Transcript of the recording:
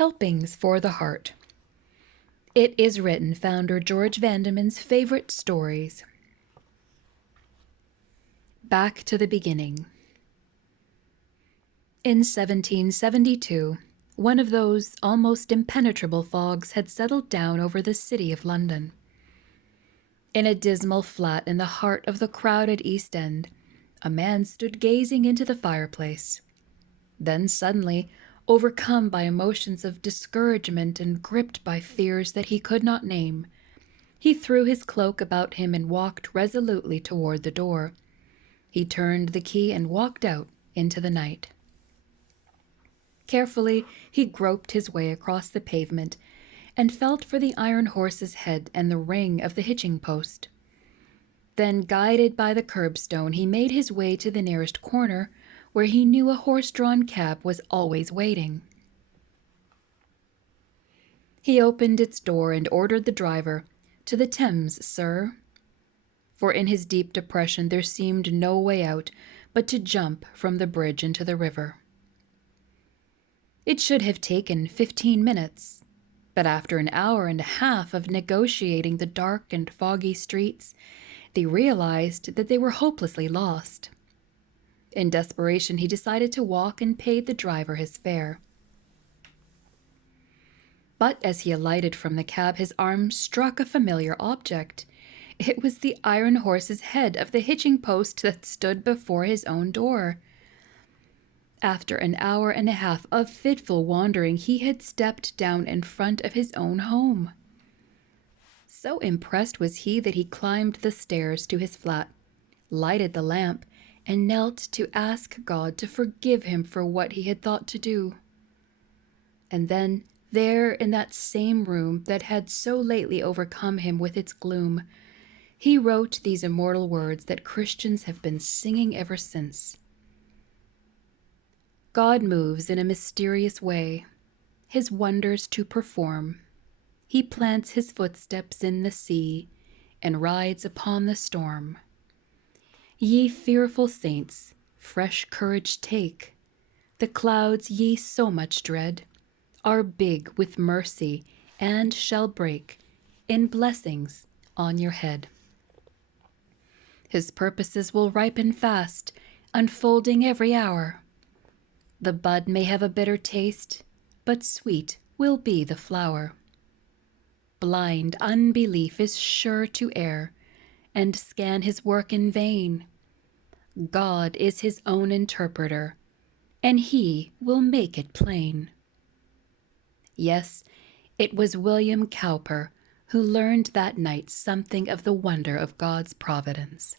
Helpings for the Heart. It is written founder George Vandeman's favorite stories. Back to the beginning. In 1772, one of those almost impenetrable fogs had settled down over the city of London. In a dismal flat in the heart of the crowded East End, a man stood gazing into the fireplace. Then suddenly, overcome by emotions of discouragement and gripped by fears that he could not name, he threw his cloak about him and walked resolutely toward the door. He turned the key and walked out into the night. Carefully, he groped his way across the pavement and felt for the iron horse's head and the ring of the hitching post. Then, guided by the curbstone, he made his way to the nearest corner, where he knew a horse-drawn cab was always waiting. He opened its door and ordered the driver, "To the Thames, sir." For in his deep depression there seemed no way out but to jump from the bridge into the river. It should have taken 15 minutes, but after an hour and a half of negotiating the dark and foggy streets, they realized that they were hopelessly lost. In desperation, he decided to walk and paid the driver his fare. But as he alighted from the cab, his arm struck a familiar object. It was the iron horse's head of the hitching post that stood before his own door. After an hour and a half of fitful wandering, he had stepped down in front of his own home. So impressed was he that he climbed the stairs to his flat, lighted the lamp, and knelt to ask God to forgive him for what he had thought to do. And then, there in that same room that had so lately overcome him with its gloom, he wrote these immortal words that Christians have been singing ever since. God moves in a mysterious way, his wonders to perform. He plants his footsteps in the sea and rides upon the storm. Ye fearful saints, fresh courage take. The clouds ye so much dread are big with mercy and shall break in blessings on your head. His purposes will ripen fast, unfolding every hour. The bud may have a bitter taste, but sweet will be the flower. Blind unbelief is sure to err and scan his work in vain. God is his own interpreter, and he will make it plain. Yes, it was William Cowper who learned that night something of the wonder of God's providence.